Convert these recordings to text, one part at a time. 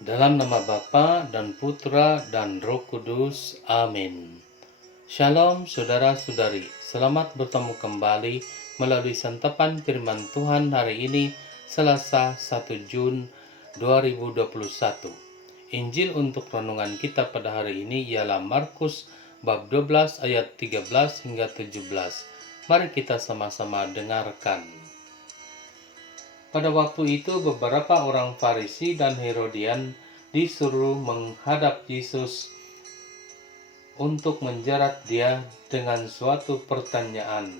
Dalam nama Bapa dan Putra dan Roh Kudus. Amin. Shalom saudara-saudari, selamat bertemu kembali melalui santapan firman Tuhan hari ini, Selasa 1 Jun 2021. Injil untuk renungan kita pada hari ini ialah Markus bab 12 ayat 13 hingga 17. Mari kita sama-sama dengarkan. Pada waktu itu beberapa orang Farisi dan Herodian disuruh menghadap Yesus untuk menjerat dia dengan suatu pertanyaan.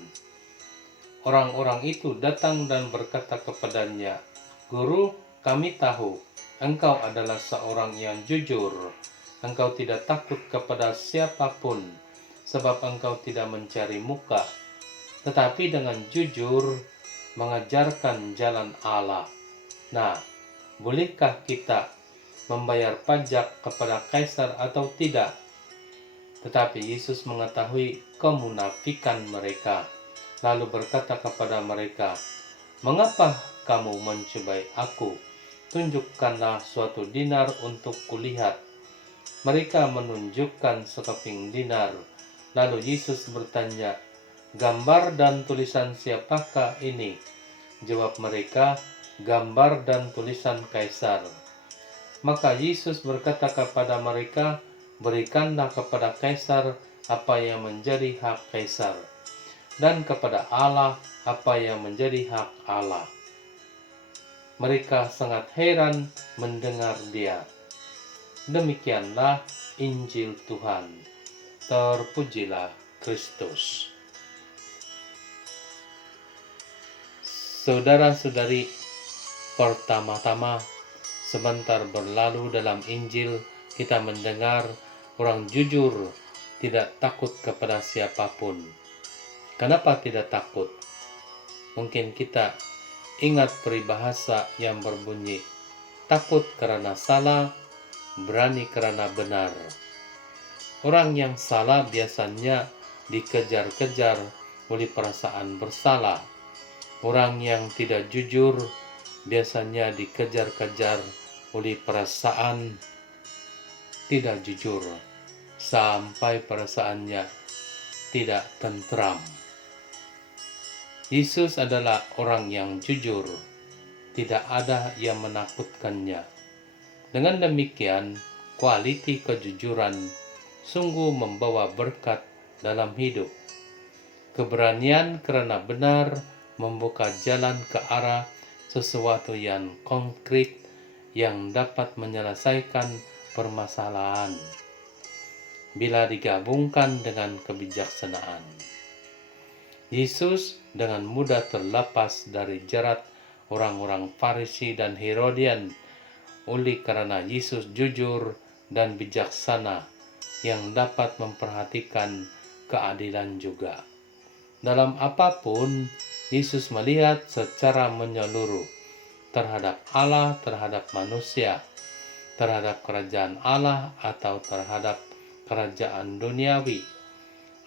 Orang-orang itu datang dan berkata kepadanya, "Guru, kami tahu engkau adalah seorang yang jujur. Engkau tidak takut kepada siapapun, sebab engkau tidak mencari muka, tetapi dengan jujur mengajarkan jalan Allah. Nah, bolehkah kita membayar pajak kepada kaisar atau tidak?" Tetapi Yesus mengetahui kemunafikan mereka, lalu berkata kepada mereka, "Mengapa kamu mencobai aku? Tunjukkanlah suatu dinar untuk kulihat." Mereka menunjukkan sekeping dinar. Lalu Yesus bertanya, "Gambar dan tulisan siapakah ini?" Jawab mereka, "Gambar dan tulisan Kaisar." Maka Yesus berkata kepada mereka, "Berikanlah kepada Kaisar apa yang menjadi hak Kaisar, dan kepada Allah apa yang menjadi hak Allah." Mereka sangat heran mendengar dia. Demikianlah Injil Tuhan. Terpujilah Kristus. Saudara-saudari, pertama-tama sebentar berlalu dalam Injil kita mendengar orang jujur tidak takut kepada siapapun. Kenapa tidak takut? Mungkin kita ingat peribahasa yang berbunyi, takut karena salah, berani karena benar. Orang yang salah biasanya dikejar-kejar oleh perasaan bersalah. Orang yang tidak jujur biasanya dikejar-kejar oleh perasaan tidak jujur, sampai perasaannya tidak tentram. Yesus adalah orang yang jujur, tidak ada yang menakutkannya. Dengan demikian, kualiti kejujuran sungguh membawa berkat dalam hidup. Keberanian karena benar membuka jalan ke arah sesuatu yang konkret yang dapat menyelesaikan permasalahan bila digabungkan dengan kebijaksanaan. Yesus dengan mudah terlepas dari jerat orang-orang Farisi dan Herodian oleh karena Yesus jujur dan bijaksana yang dapat memperhatikan keadilan juga. Dalam apapun, Yesus melihat secara menyeluruh terhadap Allah, terhadap manusia, terhadap kerajaan Allah atau terhadap kerajaan duniawi.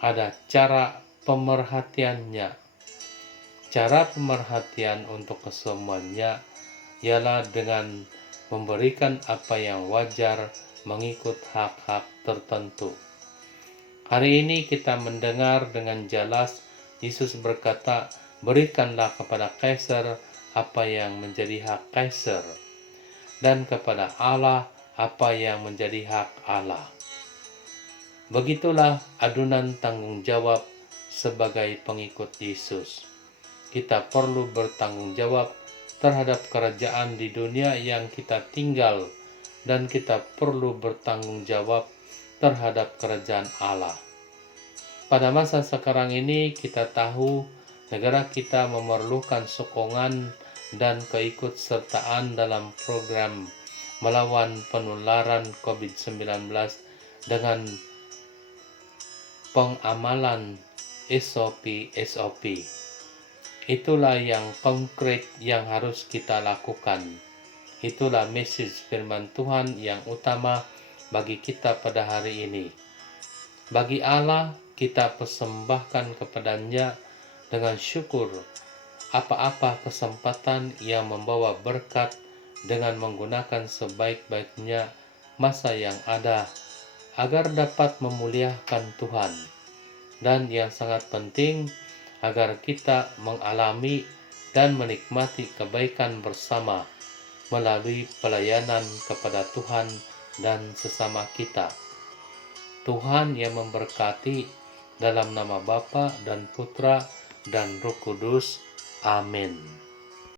Ada cara pemerhatiannya. Cara pemerhatian untuk kesemuanya ialah dengan memberikan apa yang wajar mengikut hak-hak tertentu. Hari ini kita mendengar dengan jelas Yesus berkata, "Berikanlah kepada Kaisar apa yang menjadi hak Kaisar, dan kepada Allah apa yang menjadi hak Allah." Begitulah adunan tanggung jawab sebagai pengikut Yesus. Kita perlu bertanggung jawab terhadap kerajaan di dunia yang kita tinggal, dan kita perlu bertanggung jawab terhadap kerajaan Allah. Pada masa sekarang ini kita tahu negara kita memerlukan sokongan dan keikutsertaan dalam program melawan penularan COVID-19 dengan pengamalan SOP. Itulah yang konkret yang harus kita lakukan. Itulah message firman Tuhan yang utama bagi kita pada hari ini. Bagi Allah, kita persembahkan kepadanya dengan syukur apa-apa kesempatan yang membawa berkat dengan menggunakan sebaik-baiknya masa yang ada agar dapat memuliakan Tuhan. Dan yang sangat penting, agar kita mengalami dan menikmati kebaikan bersama melalui pelayanan kepada Tuhan dan sesama kita. Tuhan yang memberkati, dalam nama Bapa dan Putra dan Roh Kudus. Amin.